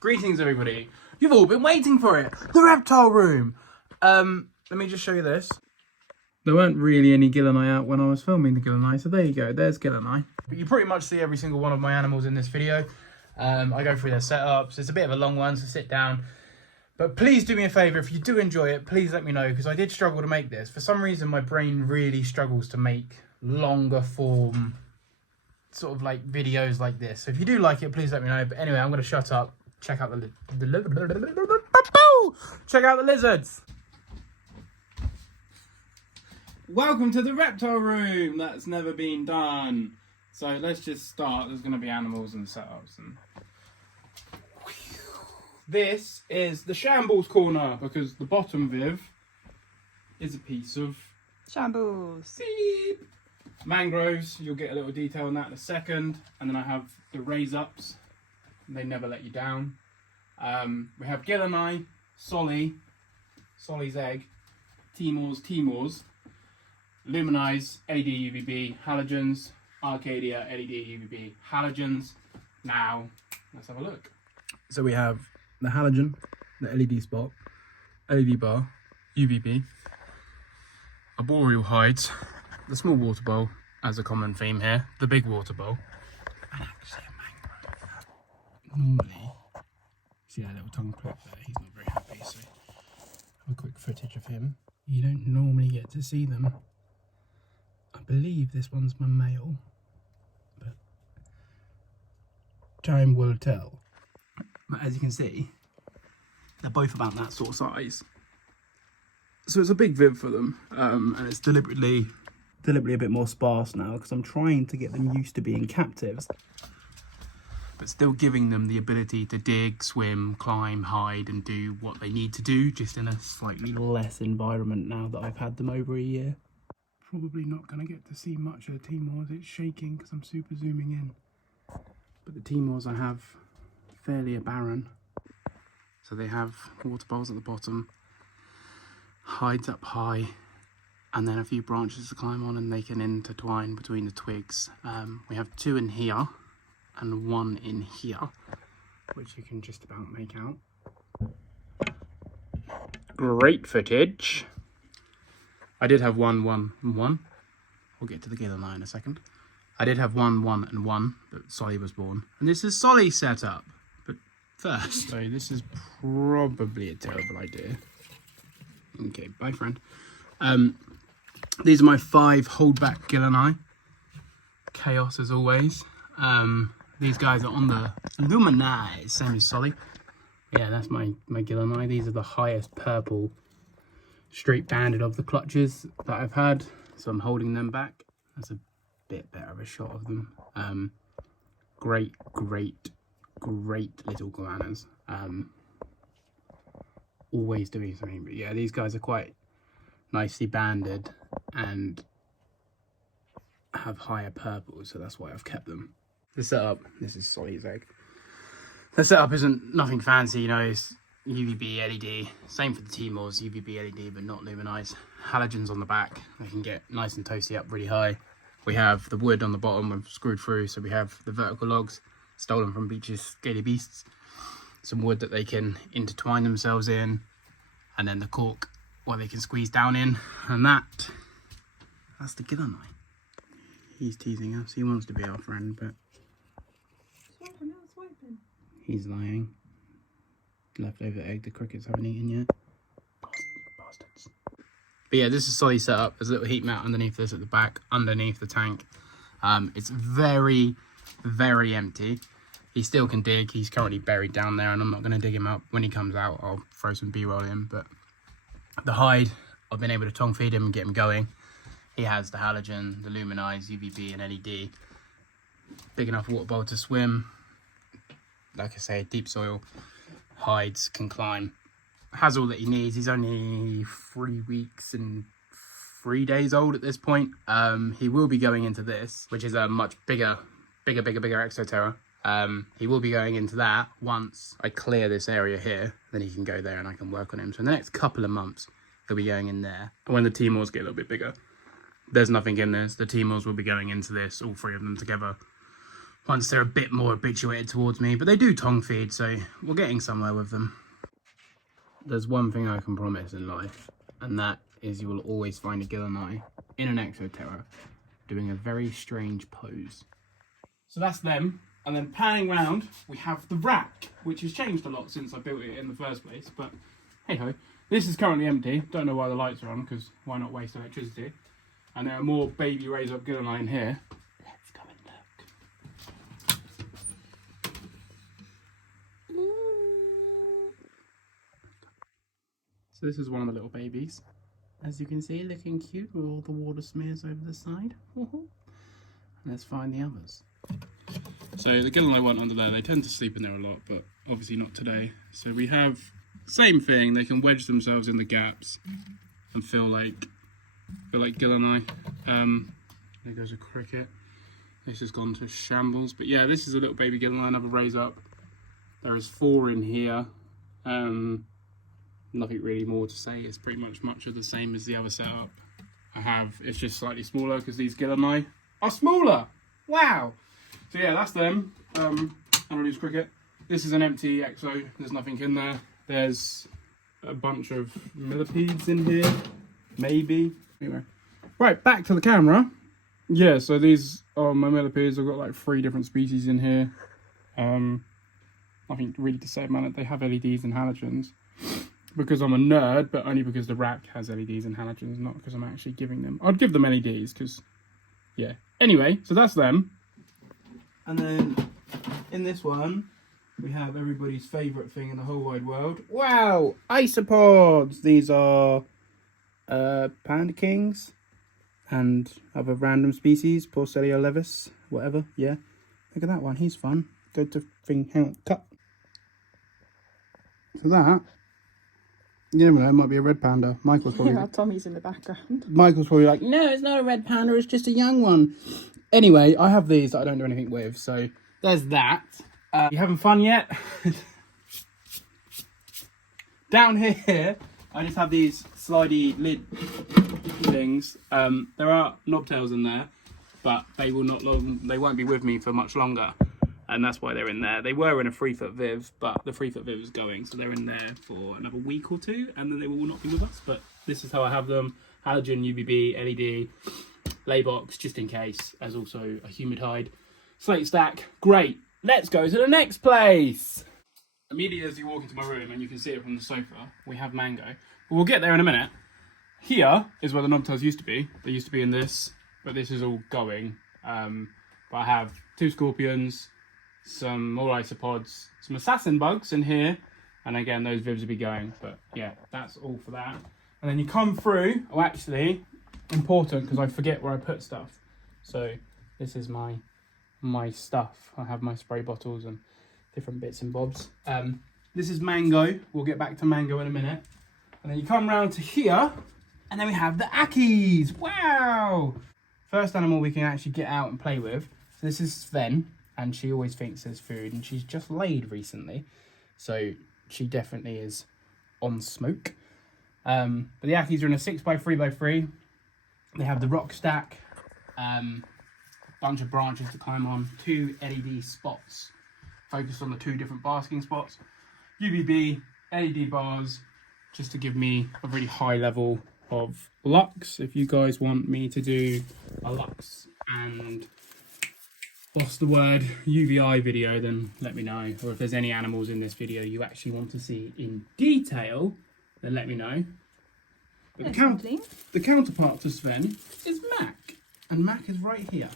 Greetings everybody. You've all been waiting for it. The reptile room. Let me just show you this. There weren't really any Gillanai out when I was filming the Gillanai, so there you go, there's Gillanai. But you pretty much see every single one of my animals in this video. I go through their setups. It's a bit of a long one, so sit down. But please do me a favour, if you do enjoy it, please let me know, because I did struggle to make this. For some reason, my brain really struggles to make longer form sort of like videos like this. So if you do like it, please let me know. But anyway, I'm going to shut up. Check out check out the lizards. Welcome to the reptile room. That's never been done. So let's just start. There's going to be animals and setups. And this is the shambles corner, because the bottom Viv is a piece of shambles. Beep. Mangroves, you'll get a little detail on that in a second. And then I have the raise ups. They never let you down. We have Gillanai, Solly's egg, Timors, Luminai's, LED UVB, halogens, Arcadia, LED UVB, halogens. Now, let's have a look. So we have the halogen, the LED spot, LED bar, UVB, arboreal hides, the small water bowl as a common theme here, the big water bowl, and actually a mangrove. Normally, see that little tongue clip there, he's not very happy, so have a quick footage of him. You don't normally get to see them. I believe this one's my male, but time will tell. But as you can see, they're both about that sort of size. So it's a big Viv for them, and it's deliberately a bit more sparse now, because I'm trying to get them used to being captives, but still giving them the ability to dig, swim, climb, hide, and do what they need to do, just in a slightly less environment now that I've had them over a year. Probably not going to get to see much of the Timors. It's shaking because I'm super zooming in. But the Timors I have fairly barren. So they have water bowls at the bottom, hides up high, and then a few branches to climb on, and they can intertwine between the twigs. We have 2 in here and 1 in here, which you can just about make out. Great footage. I did have 1, 1, and 1. We'll get to the Gillanai in a second. I did have 1, 1, and 1, but Solly was born. And this is Solly's setup. But first, so this is probably a terrible idea. Okay, bye friend. These are my 5 holdback Gillanai. Chaos as always. These guys are on the Luminai, same as Solly. Yeah, that's my Gillanai. These are the highest purple straight banded of the clutches that I've had, so I'm holding them back. That's a bit better of a shot of them. Great little goannas. Always doing something, but yeah, these guys are quite nicely banded and have higher purples, so that's why I've kept them. The setup, this is Solly's egg. The setup isn't nothing fancy, you know, it's UVB LED, same for the Timors, UVB LED but not luminized. Halogens on the back, they can get nice and toasty up really high. We have the wood on the bottom, we've screwed through, so we have the vertical logs stolen from Beach's Scaly Beasts, some wood that they can intertwine themselves in, and then the cork where they can squeeze down in, and that's the Gillanai. He's teasing us, he wants to be our friend, but he's lying. Leftover egg the crickets haven't eaten yet. Bastards. But yeah, this is Solly's setup. There's a little heat mat underneath this at the back, underneath the tank. It's very, very empty. He still can dig. He's currently buried down there, and I'm not going to dig him up. When he comes out, I'll throw some B-roll in. But the hide, I've been able to tongue feed him and get him going. He has the halogen, the luminized, UVB, and LED. Big enough water bowl to swim. Like I say, deep soil. Hides, can climb, has all that he needs. He's only 3 weeks and 3 days old at this point. He will be going into this, which is a much bigger exoterra. He will be going into that once I clear this area here. Then he can go there and I can work on him. So in the next couple of months, he'll be going in there. And when the Timors get a little bit bigger, there's nothing in this. The Timors will be going into this, all 3 of them together. once they're a bit more habituated towards me. But they do tongue feed, so we're getting somewhere with them. There's one thing I can promise in life, and that is you will always find a Gillanai in an Exoterra doing a very strange pose. So that's them. And then panning round, we have the rack, which has changed a lot since I built it in the first place. But hey ho, this is currently empty. Don't know why the lights are on, because why not waste electricity? And there are more baby raise up Gillanai in here. Let's go and look. So this is one of the little babies. As you can see, looking cute with all the water smears over the side. Let's find the others. So the Gillanai weren't under there. They tend to sleep in there a lot, but obviously not today. So we have same thing. They can wedge themselves in the gaps and feel like Gillanai. There goes a cricket. This has gone to shambles. But yeah, this is a little baby Gillanai, another raise up. There is 4 in here. Nothing really more to say. It's pretty much of the same as the other setup I have. It's just slightly smaller because these Gillanai are smaller. Wow. So yeah, that's them. Analyse cricket. This is an empty exo. There's nothing in there. There's a bunch of millipedes in here. Maybe. Anyway. Right, back to the camera. Yeah, so these are my millipedes. I've got like 3 different species in here. Nothing really to say about it. They have LEDs and halogens. Because I'm a nerd, but only because the rack has LEDs and halogens, not because I'm actually giving them. I'd give them LEDs, because, yeah. Anyway, so that's them. And then, in this one, we have everybody's favourite thing in the whole wide world. Wow! Isopods! These are panda kings and other random species. Porcellia levis, whatever, yeah. Look at that one, he's fun. Go to thing, hang on, cut. So that, you never know, it might be a red panda. Michael's probably... Yeah, Tommy's in the background. Michael's probably like, no, it's not a red panda, it's just a young one. Anyway, I have these that I don't do anything with, so there's that. You having fun yet? Down here, I just have these slidey lid things. There are knobtails in there, but they won't be with me for much longer. And that's why they're in there. They were in a 3-foot viv, but the 3-foot viv is going, so they're in there for another week or 2, and then they will not be with us. But this is how I have them: halogen, UVB, LED, laybox, just in case, as also a humid hide, slate stack. Great. Let's go to the next place. Immediately as you walk into my room, and you can see it from the sofa, we have Mango. But we'll get there in a minute. Here is where the knobtails used to be. They used to be in this, but this is all going. But I have 2 scorpions, some more isopods, some assassin bugs in here, and again those vivs will be going. But yeah, that's all for that. And then you come through. Oh, actually, important, because I forget where I put stuff. So this is my stuff. I have my spray bottles and different bits and bobs. This is Mango. We'll get back to Mango in a minute. And then you come round to here, and then we have the Ackies. Wow! First animal we can actually get out and play with. So this is Sven, and she always thinks there's food, and she's just laid recently, so she definitely is on smoke. But the Ackies are in a 6x3x3. They have the rock stack, bunch of branches to climb on, 2 LED spots focused on the 2 different basking spots, UVB, LED bars, just to give me a really high level of lux. If you guys want me to do a lux and what's the word, UVI video, then let me know. Or if there's any animals in this video you actually want to see in detail, then let me know. But the counterpart to Sven is Mac, and Mac is right here.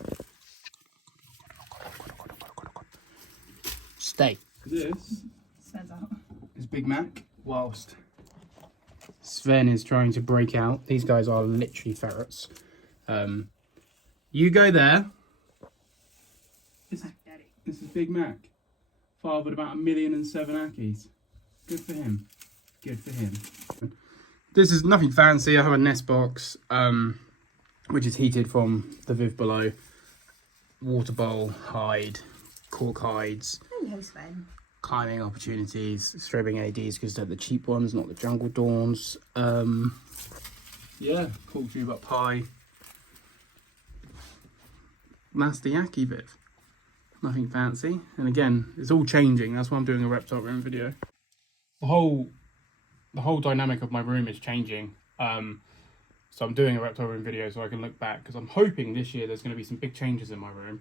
Stay. This is Big Mac, whilst Sven is trying to break out. These guys are literally ferrets. You go there. This is Big Mac. Fathered about 1,000,007 Ackies. Good for him. Good for him. This is nothing fancy. I have a nest box, which is heated from the Viv below. Water bowl, hide, cork hides. Hello, Sven. Climbing opportunities, strobing LEDs because they're the cheap ones, not the jungle dawns. Yeah, cork tube up high. That's the Ackie Viv. nothing fancy. And again, it's all changing. That's why I'm doing a reptile room video. The whole dynamic of my room is changing. So I'm doing a reptile room video so I can look back, because I'm hoping this year there's going to be some big changes in my room.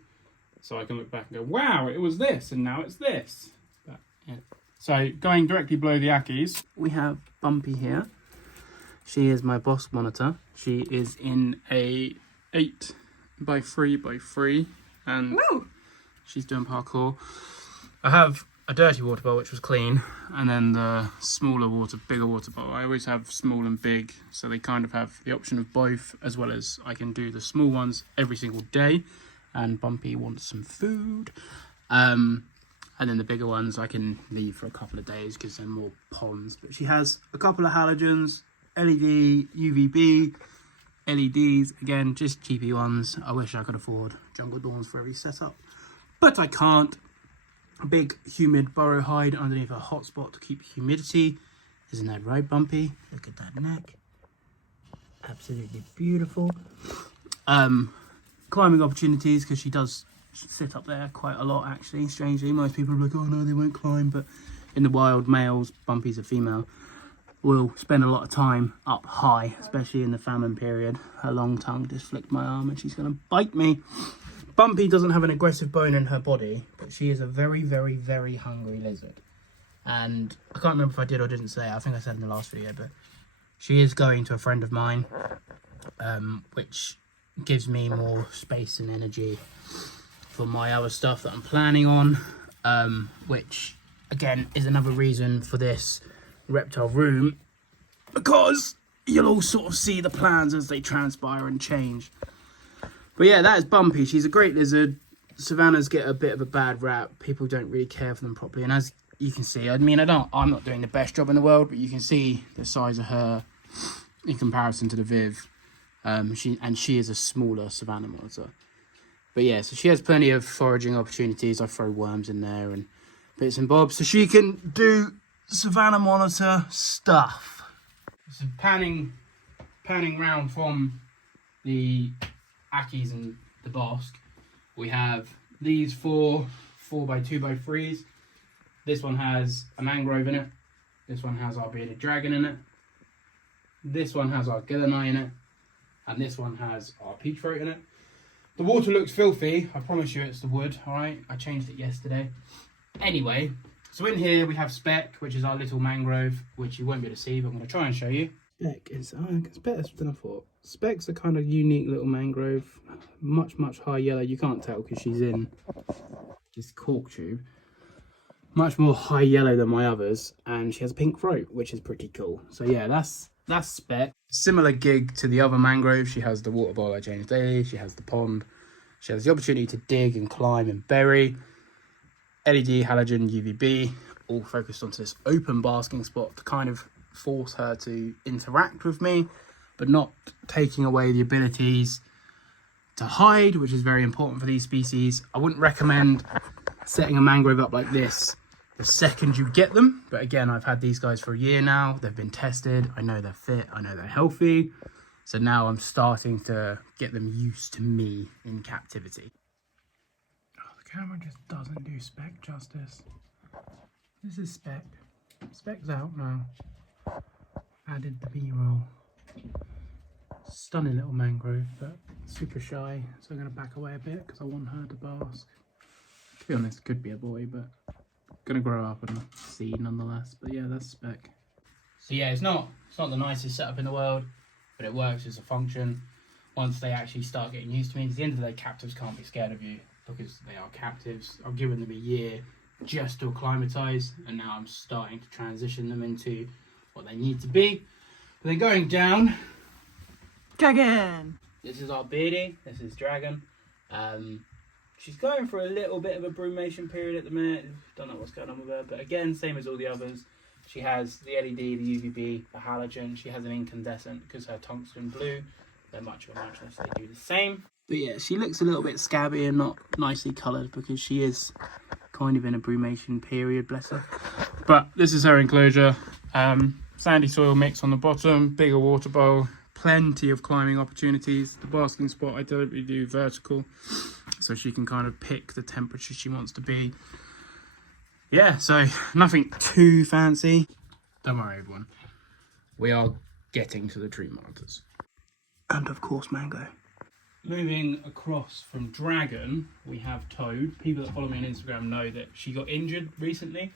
So I can look back and go, wow, it was this and now it's this. But, yeah. So going directly below the Ackies, we have Bumpy here. She is my boss monitor. She is in a 8x3x3 and woo! She's doing parkour. I have a dirty water bowl, which was clean, and then the bigger water bowl. I always have small and big, so they kind of have the option of both, as well as I can do the small ones every single day. And Bumpy wants some food. And then the bigger ones I can leave for a couple of days because they're more ponds. But she has a couple of halogens, LED, UVB, LEDs. Again, just cheapy ones. I wish I could afford jungle dawns for every setup, but I can't. A big humid burrow hide underneath a hotspot to keep humidity. Isn't that right, Bumpy? Look at that neck. Absolutely beautiful. Climbing opportunities, because she does sit up there quite a lot, actually. Strangely, most people are like, oh no, they won't climb, but in the wild, males, Bumpy's a female, will spend a lot of time up high, especially in the famine period. Her long tongue just flicked my arm and she's gonna bite me. Bumpy doesn't have an aggressive bone in her body, but she is a very, very, very hungry lizard. And I can't remember if I did or didn't say it. I think I said in the last video, but she is going to a friend of mine, which gives me more space and energy for my other stuff that I'm planning on, which again is another reason for this reptile room, because you'll all sort of see the plans as they transpire and change. But yeah, that is Bumpy. She's a great lizard. Savannas get a bit of a bad rap. People don't really care for them properly, and as you can see, I mean, I'm not doing the best job in the world, but you can see the size of her in comparison to the Viv. She is a smaller Savannah monitor. But yeah, so she has plenty of foraging opportunities. I throw worms in there and bits and bobs, so she can do Savannah monitor stuff. So panning round from the Ackies and the Bosque, we have these 4x2x3s. This one has a mangrove in it. This one has our bearded dragon in it. This one has our Gillanai in it. And this one has our peach throat in it. The water looks filthy. I promise you it's the wood, alright? I changed it yesterday. Anyway, so in here we have Speck, which is our little mangrove, which you won't be able to see, but I'm going to try and show you. Speck is, it's better than I thought. Speck's a kind of unique little mangrove. Much, much higher yellow. You can't tell because she's in this cork tube. Much more high yellow than my others. And she has a pink throat, which is pretty cool. So yeah, that's Speck. Similar gig to the other mangrove. She has the water bowl I changed daily. She has the pond. She has the opportunity to dig and climb and bury. LED, halogen, UVB, all focused onto this open basking spot to kind of force her to interact with me, but not taking away the abilities to hide, which is very important for these species. I wouldn't recommend setting a mangrove up like this the second you get them, but again, I've had these guys for a year now. They've been tested. I know they're fit. I know they're healthy. So now I'm starting to get them used to me in captivity. Oh, the camera just doesn't do Speck justice. This is Speck. Speck's out now. Added the B-roll. Stunning little mangrove, but super shy. So I'm going to back away a bit because I want her to bask. To be honest, could be a boy, but going to grow up and see nonetheless. But yeah, that's Speck. So yeah, it's not the nicest setup in the world, but it works as a function. Once they actually start getting used to me, at the end of the day, captives can't be scared of you because they are captives. I've given them a year just to acclimatise, and now I'm starting to transition them into what they need to be. But then going down, Dragon! this is our beardie, this is Dragon. She's going for a little bit of a brumation period at the minute. Don't know what's going on with her, but again, same as all the others. She has the LED, the UVB, the halogen. She has an incandescent because her tungsten blue. They're much of a muchness, they do the same. But yeah, she looks a little bit scabby and not nicely coloured because she is kind of in a brumation period, bless her. But this is her enclosure. Sandy soil mix on the bottom, bigger water bowl, plenty of climbing opportunities. The basking spot I deliberately do vertical. so she can kind of pick the temperature she wants to be. Yeah, so nothing too fancy. Don't worry, everyone. We are getting to the treat monitors. And of course, Mango. Moving across from Dragon, we have Toad. People that follow me on Instagram know that she got injured recently.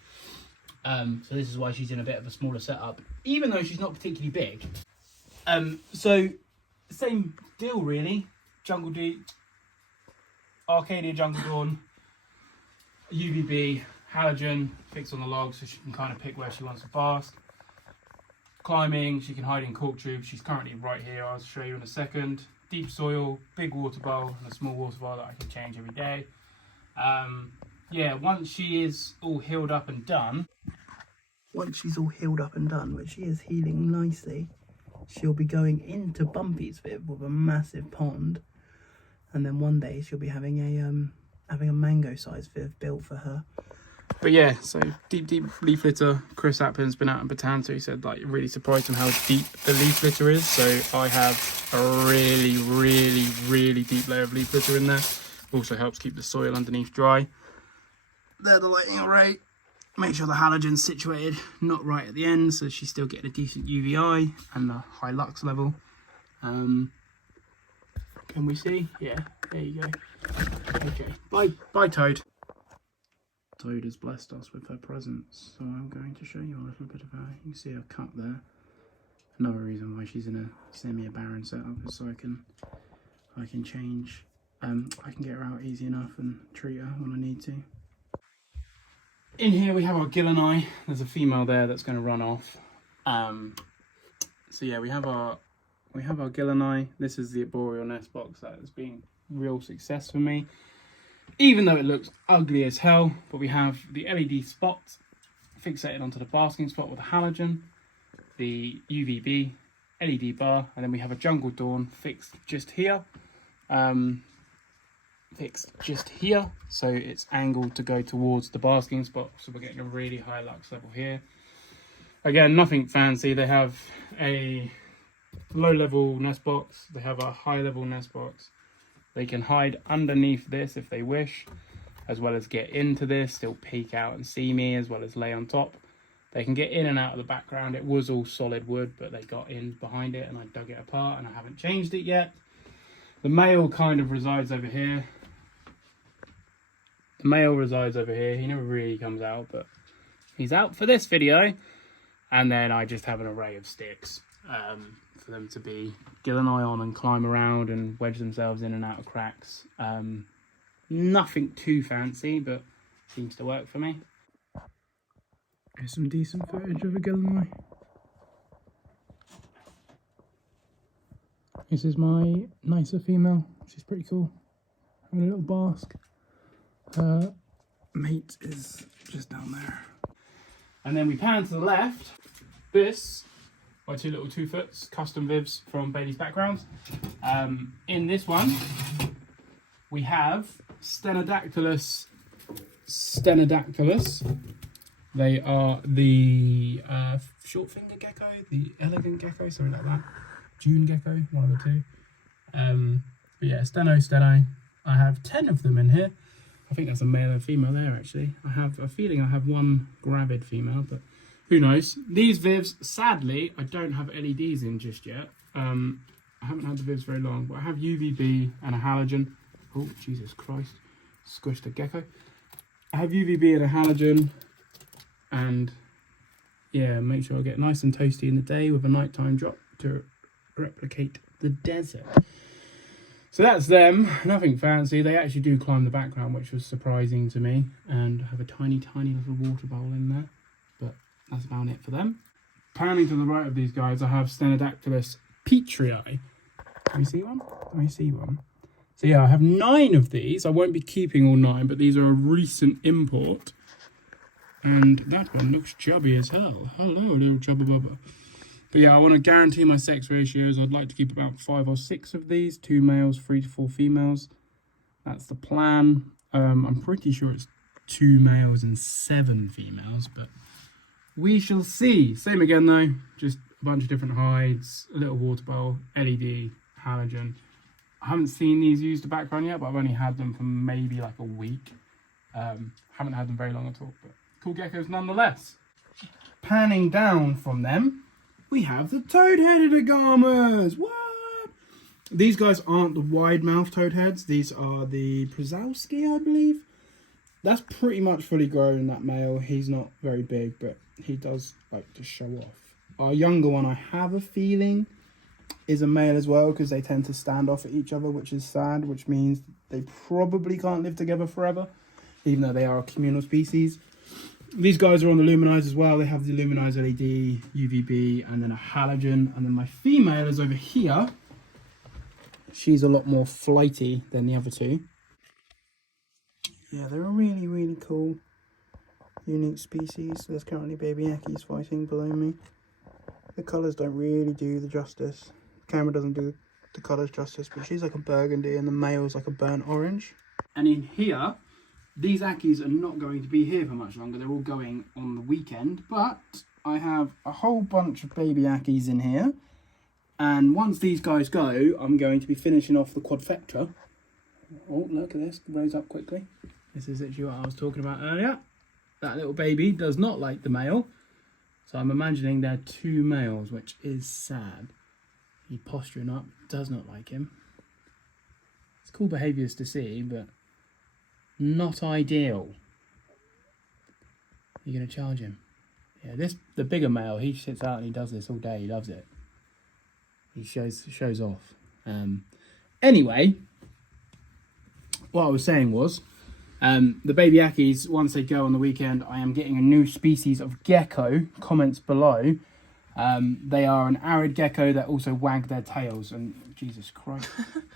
So this is why she's in a bit of a smaller setup, even though she's not particularly big. So same deal really. Jungle Deep, Arcadia Jungle Dawn, UVB, halogen, fixed on the log so she can kind of pick where she wants to bask. Climbing, she can hide in cork tubes. She's currently right here, I'll show you in a second. Deep soil, big water bowl, and a small water bowl that I can change every day. Yeah, once she is all healed up and done, which she is healing nicely, she'll be going into Bumpy's Viv with a massive pond, and then one day she'll be having a mango-sized Viv built for her. But yeah, so deep leaf litter. Chris Appin's been out in Bataan, so he said like it really surprised him how deep the leaf litter is. So I have a really deep layer of leaf litter in there. Also helps keep the soil underneath dry. There the lighting array. Make sure the halogen's situated not right at the end, so she's still getting a decent UVI and the high lux level. Can we see? Yeah, there you go. Okay, bye Toad. Toad has blessed us with her presence, so I'm going to show you a little bit of her. You can see her cup there. Another reason why she's in a semi-barren setup is so I can change. I can get her out easy enough and treat her when I need to. In here we have our Gillanai. There's a female there that's going to run off. So yeah, we have our Gillanai. This is the arboreal nest box that has been real success for me. Even though it looks ugly as hell, but we have the LED spot fixated onto the basking spot with a halogen, the UVB, LED bar, and then we have a Jungle Dawn fixed just here. So it's angled to go towards the basking spot, so we're getting a really high lux level here. Again, nothing fancy. They have a low level nest box, they have a high level nest box. They can hide underneath this if they wish, as well as get into this, still peek out and see me, as well as lay on top. They can get in and out of the background. It was all solid wood, but they got in behind it and I dug it apart and I haven't changed it yet. The male kind of resides over here. He never really comes out, but he's out for this video. And then I just have an array of sticks for them to be Gillanai on and climb around and wedge themselves in and out of cracks. Nothing too fancy, but seems to work for me. Here's some decent footage of a Gillanai. This is my nicer female. She's pretty cool. Having a little bask. Her mate is just down there. And then we pan to the left. This, my two little 2-foots, custom Vivs from Bailey's Backgrounds. In this one, we have Stenodactylus. They are the short finger gecko, the elegant gecko, something like that. June gecko, one of the two. But yeah, steno. I have 10 of them in here. I think that's a male and female there, actually. I have a feeling I have one gravid female, but who knows. These Vivs, sadly, I don't have LEDs in just yet. I haven't had the Vivs very long, but I have UVB and a halogen. Oh, Jesus Christ. Squished a gecko. I have UVB and a halogen. And, yeah, make sure I get nice and toasty in the day with a nighttime drop to replicate the desert. So that's them. Nothing fancy. They actually do climb the background, which was surprising to me. And I have a tiny little water bowl in there. But that's about it for them. Panning to the right of these guys, I have Stenodactylus petrii. Can you see one? Can you see one? So yeah, I have 9 of these. I won't be keeping all 9, but these are a recent import. And that one looks chubby as hell. Hello, little chubba bubba. But yeah, I want to guarantee my sex ratios. I'd like to keep about 5 or 6 of these. 2 males, 3 to 4 females. That's the plan. I'm pretty sure it's 2 males and 7 females, but we shall see. Same again though, just a bunch of different hides, a little water bowl, LED, halogen. I haven't seen these use the background yet, but I've only had them for maybe like a week. Haven't had them very long at all, but cool geckos nonetheless. Panning down from them, we have the toad-headed agamas. What? These guys aren't the wide-mouthed toad-heads. These are the Przowski, I believe. That's pretty much fully grown, that male. He's not very big, but he does like to show off. Our younger one, I have a feeling, is a male as well, because they tend to stand off at each other, which is sad, which means they probably can't live together forever, even though they are a communal species. These guys are on the luminized as well. They have the luminized LED, UVB, and then a halogen. And then my female is over here. She's a lot more flighty than the other two. Yeah, they're a really, really cool, unique species. There's currently baby Ekkies fighting below me. The colours don't really do the justice. The camera doesn't do the colours justice, but she's like a burgundy and the male's like a burnt orange. And in here, these Ekkies are not going to be here for much longer. They're all going on the weekend, but I have a whole bunch of baby Ekkies in here. And once these guys go, I'm going to be finishing off the quadfecta. Oh, look at this, rose up quickly. This is actually what I was talking about earlier. That little baby does not like the male. So I'm imagining they're two males, which is sad. He posturing up, does not like him. It's cool behaviours to see, but not ideal. You're going to charge him. Yeah, the bigger male, he sits out and he does this all day. He loves it. He shows off. Anyway, what I was saying was, the baby Ekkies, once they go on the weekend, I am getting a new species of gecko. Comments below. They are an arid gecko that also wag their tails. And Jesus Christ,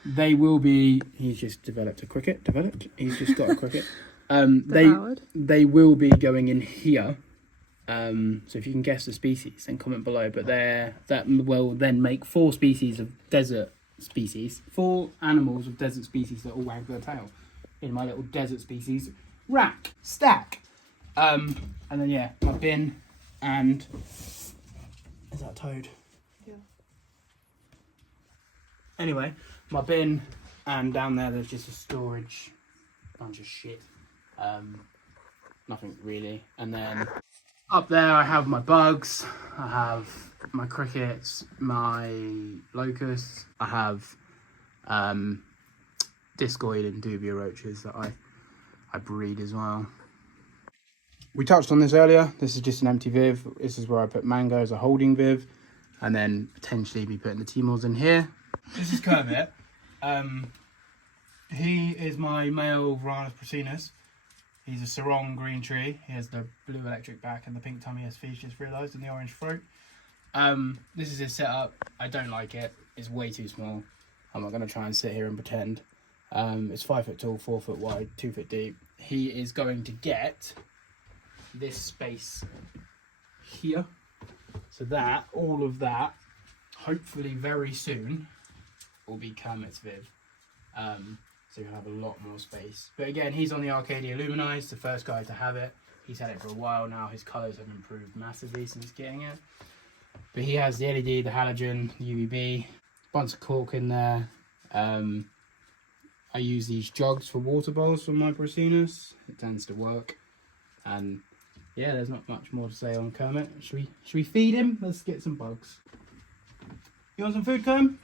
they will be. He's just developed a cricket. He's just got a cricket. They will be going in here. So if you can guess the species, then comment below. But that will then make 4 species of desert species, 4 animals of desert species that all wag their tail in my little desert species rack stack. And then yeah, my bin and is that a toad? Yeah. Anyway, my bin and down there's just a storage bunch of shit. Nothing really. And then up there I have my bugs, I have my crickets, my locusts, I have discoid and dubia roaches that I breed as well. We touched on this earlier. This is just an empty viv. This is where I put Mango as a holding viv, and then potentially be putting the Timors in here. This is Kermit. He is my male Varanus prasinus. He's a sarong green tree. He has the blue electric back and the pink tummy, as Fee's just realised, and the orange throat. This is his setup. I don't like it. It's way too small. I'm not going to try and sit here and pretend. It's 5 foot tall, 4 foot wide, 2 foot deep. He is going to get this space here. So that, all of that, hopefully very soon, will be Kermit's viv. So you'll have a lot more space. But again, he's on the Arcadia Luminized, the first guy to have it. He's had it for a while now. His colours have improved massively since getting it. But he has the LED, the halogen, UVB, bunch of cork in there. I use these jugs for water bowls for my Prasinus. It tends to work. And yeah, there's not much more to say on Kermit. Should we feed him? Let's get some bugs. You want some food, Kerm?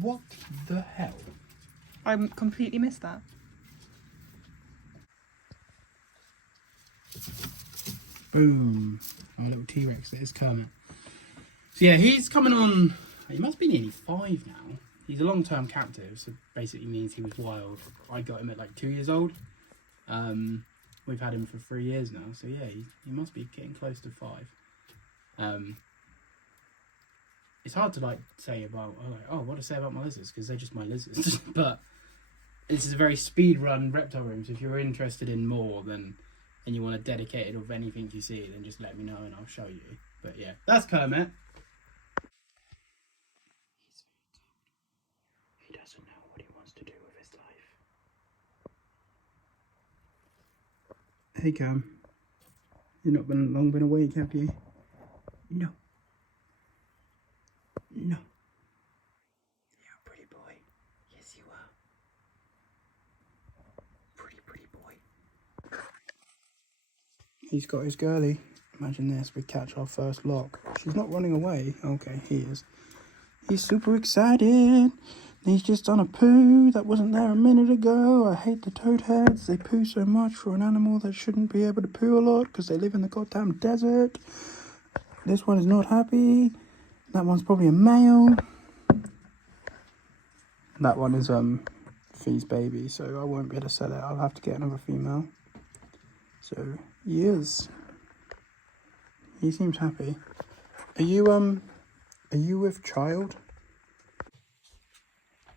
What the hell? I completely missed that. Boom. Our little T-Rex that is Kermit. So yeah, he's coming on, he must be nearly 5 now. He's a long-term captive, so basically means he was wild. I got him at like 2 years old. We've had him for 3 years now, so yeah, he must be getting close to 5. It's hard to like say about, what to say about my lizards, because they're just my lizards. But this is a very speed run reptile room, so if you're interested in more and you want a dedicated of anything you see, then just let me know and I'll show you. But yeah, that's Kermit. He doesn't know what he wants to do with his life. Hey Cam, you've not long been awake, have you? No. He's got his girly. Imagine this, we catch our first lock. She's not running away. Okay, he is. He's super excited. He's just done a poo that wasn't there a minute ago. I hate the toad heads. They poo so much for an animal that shouldn't be able to poo a lot because they live in the goddamn desert. This one is not happy. That one's probably a male. That one is Fee's baby, so I won't be able to sell it. I'll have to get another female. So he is. He seems happy. Are you with child?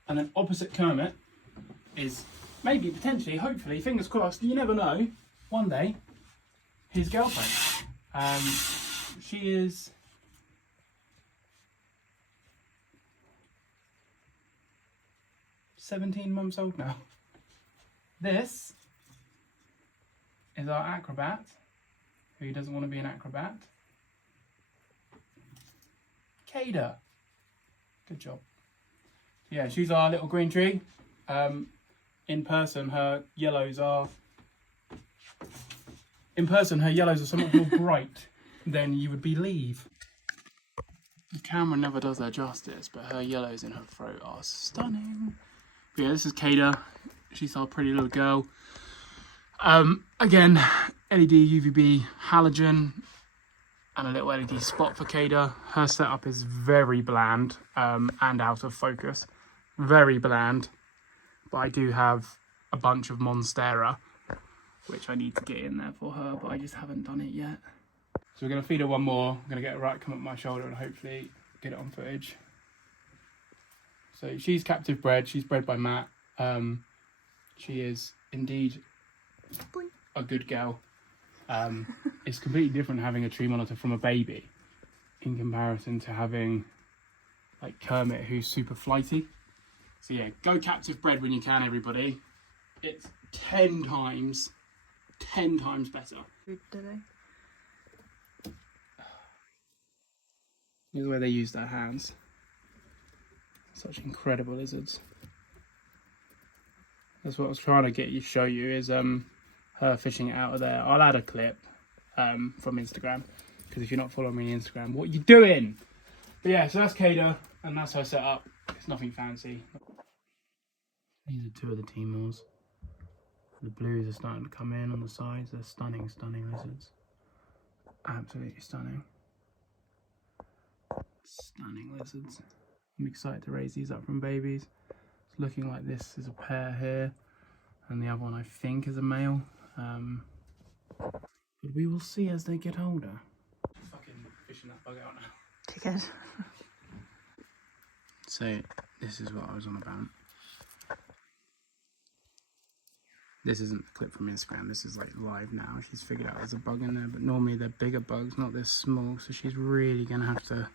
And then opposite Kermit is maybe, potentially, hopefully, fingers crossed, you never know, one day, his girlfriend. She is 17 months old now. This is our acrobat, who doesn't want to be an acrobat. Kada. Good job. Yeah, she's our little green tree. In person, her yellows are somewhat more bright than you would believe. The camera never does her justice, but her yellows in her throat are stunning. But yeah, this is Kada. She's our pretty little girl. Again, LED, UVB, halogen, and a little LED spot for Kada. Her setup is very bland and out of focus. Very bland. But I do have a bunch of Monstera, which I need to get in there for her, but I just haven't done it yet. So we're going to feed her one more. I'm going to get her right, come up my shoulder, and hopefully get it on footage. So she's captive bred. She's bred by Matt. She is indeed a good girl. It's completely different having a tree monitor from a baby in comparison to having like Kermit, who's super flighty. So yeah, go captive bred when you can, everybody. It's 10 times better. Here's where they use their hands. Such incredible lizards. That's what I was trying to show you is her fishing it out of there. I'll add a clip from Instagram, because if you're not following me on Instagram, what are you doing? But yeah, so that's Kada, and that's her setup. It's nothing fancy. These are two of the Timors. The blues are starting to come in on the sides. They're stunning, stunning lizards. Absolutely stunning. Stunning lizards. I'm excited to raise these up from babies. It's looking like this is a pair here, and the other one I think is a male. But we will see as they get older. Fucking fishing that bug out now. Ticket. So this is what I was on about. This isn't a clip from Instagram, this is like live now. She's figured out there's a bug in there, but normally they're bigger bugs, not this small, so she's really gonna have to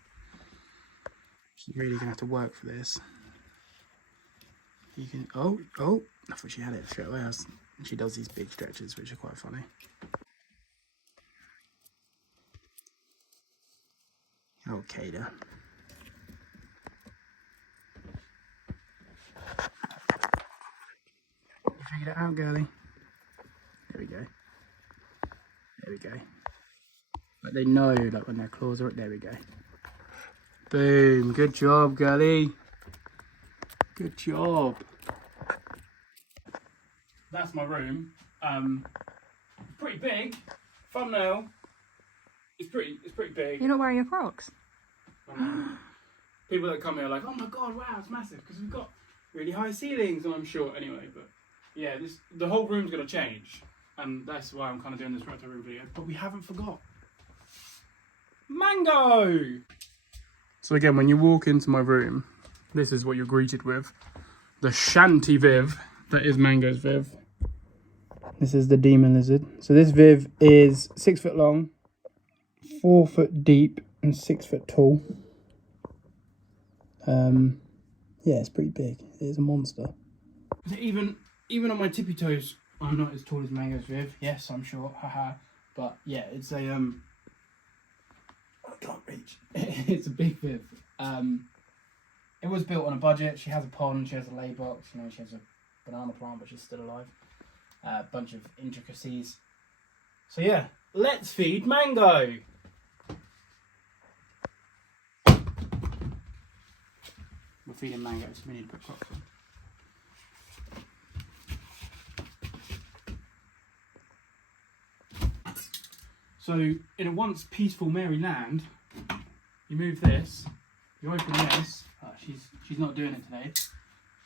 work for this. You can, oh, I thought she had it straight away. She does these big stretches, which are quite funny. Oh, Kada. You figured it out, girlie. There we go. There we go. Like they know, like when their claws are up. There we go. Boom. Good job, girlie. Good job. That's my room. Pretty big. Thumbnail. It's pretty big. You're not wearing your Crocs? People that come here are like, oh my god, wow, it's massive, because we've got really high ceilings, and I'm short anyway. But yeah, the whole room's gonna change, and that's why I'm kind of doing this retro room video. But we haven't forgot Mango. So again, when you walk into my room, this is what you're greeted with: the Shanty Viv that is Mango's Viv. This is the demon lizard. So this Viv is 6 foot long, 4 foot deep, and 6 foot tall. Yeah, it's pretty big. It is a monster. Even on my tippy toes, I'm not as tall as Mango's Viv. Yes, I'm short, haha. But yeah, it's a I can't reach. It's a big Viv. It was built on a budget. She has a pond. She has a lay box. You know, she has a banana plant, but she's still alive. A bunch of intricacies. So yeah, let's feed Mango. We're feeding Mango, so we need to put crops on. So, in a once peaceful merry land, you move this, you open this. She's not doing it today.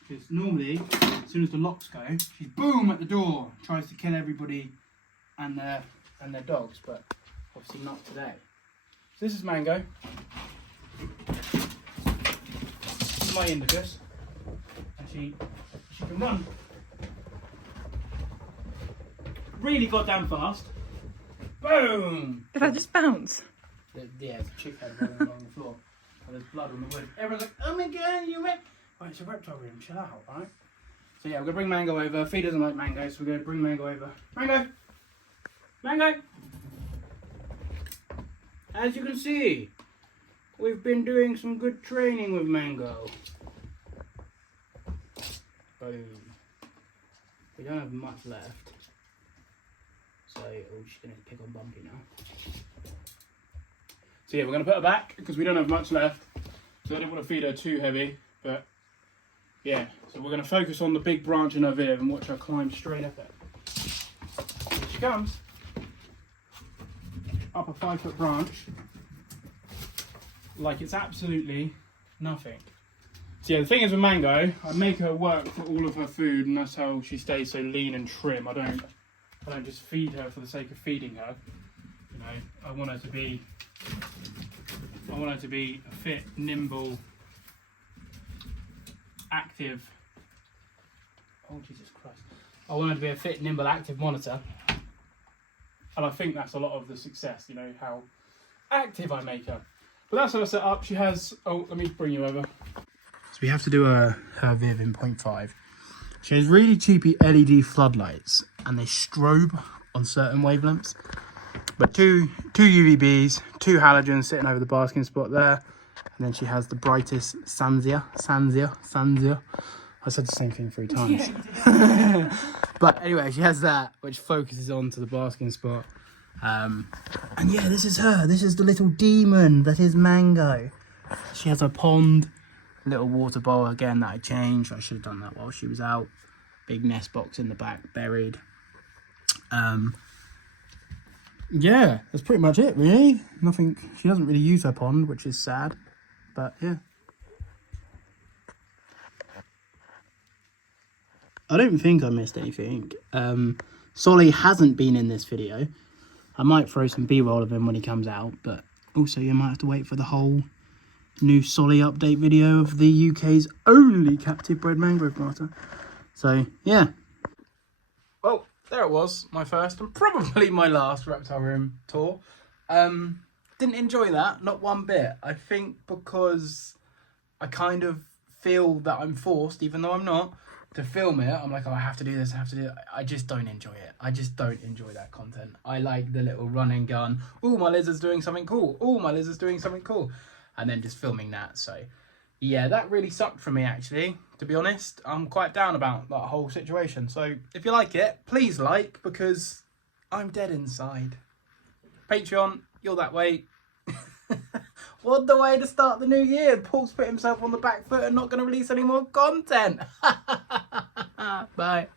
Because normally, as soon as the locks go, she's boom at the door, tries to kill everybody and their dogs, but obviously not today. So this is Mango. This is my Indicus, and she can run really goddamn fast. Boom! Did I just bounce? Yeah, there's a chick head rolling along the floor, and there's blood on the wood. Everyone's like, "Oh my god, you went!" Right, it's a reptile room. Chill out, right? So yeah, we're gonna bring Mango over. Fee doesn't like Mango, so we're gonna bring Mango over. Mango, Mango. As you can see, we've been doing some good training with Mango. Boom. We don't have much left. So, oh, she's going to pick on Bumpy now. So yeah, we're going to put her back because we don't have much left. So I don't want to feed her too heavy. But yeah, so we're going to focus on the big branch in her viv and watch her climb straight up it. Here she comes. Up a 5-foot branch. Like it's absolutely nothing. So yeah, the thing is with Mango, I make her work for all of her food, and that's how she stays so lean and trim. I don't just feed her for the sake of feeding her. You know, I want her to be a fit, nimble, active. Oh Jesus Christ! I want her to be a fit, nimble, active monitor, and I think that's a lot of the success. You know how active I make her. But that's how I set up. She has. Oh, let me bring you over. So we have to do her viv in 0.5. She has really cheapy LED floodlights, and they strobe on certain wavelengths. But two UVBs, 2 halogens sitting over the basking spot there, and then she has the brightest Sanzia. I said the same thing 3 times. Yeah, but anyway, she has that, which focuses onto the basking spot. And yeah, this is her. This is the little demon that is Mango. She has a pond. Little water bowl again that I changed. I should have done that while she was out. Big nest box in the back buried. Yeah, that's pretty much it really. Nothing. She doesn't really use her pond, which is sad, but yeah. I don't think I missed anything. Solly hasn't been in this video. I might throw some B-roll of him when he comes out, but also you might have to wait for the whole new Solly update video of the UK's only captive bred mangrove garter. So yeah. Well, there it was, my first and probably my last reptile room tour. Didn't enjoy that, not one bit. I think because I kind of feel that I'm forced, even though I'm not, to film it. I'm like, oh, I have to do this, I have to do it. I just don't enjoy it. I just don't enjoy that content. I like the little run and gun. Oh, my lizard's doing something cool. Oh, my lizard's doing something cool. And then just filming that. So yeah, that really sucked for me actually, to be honest. I'm quite down about that whole situation. So if you like it, please like, because I'm dead inside. Patreon, you're that way. What the way to start the new year? Paul's put himself on the back foot and not going to release any more content. Bye.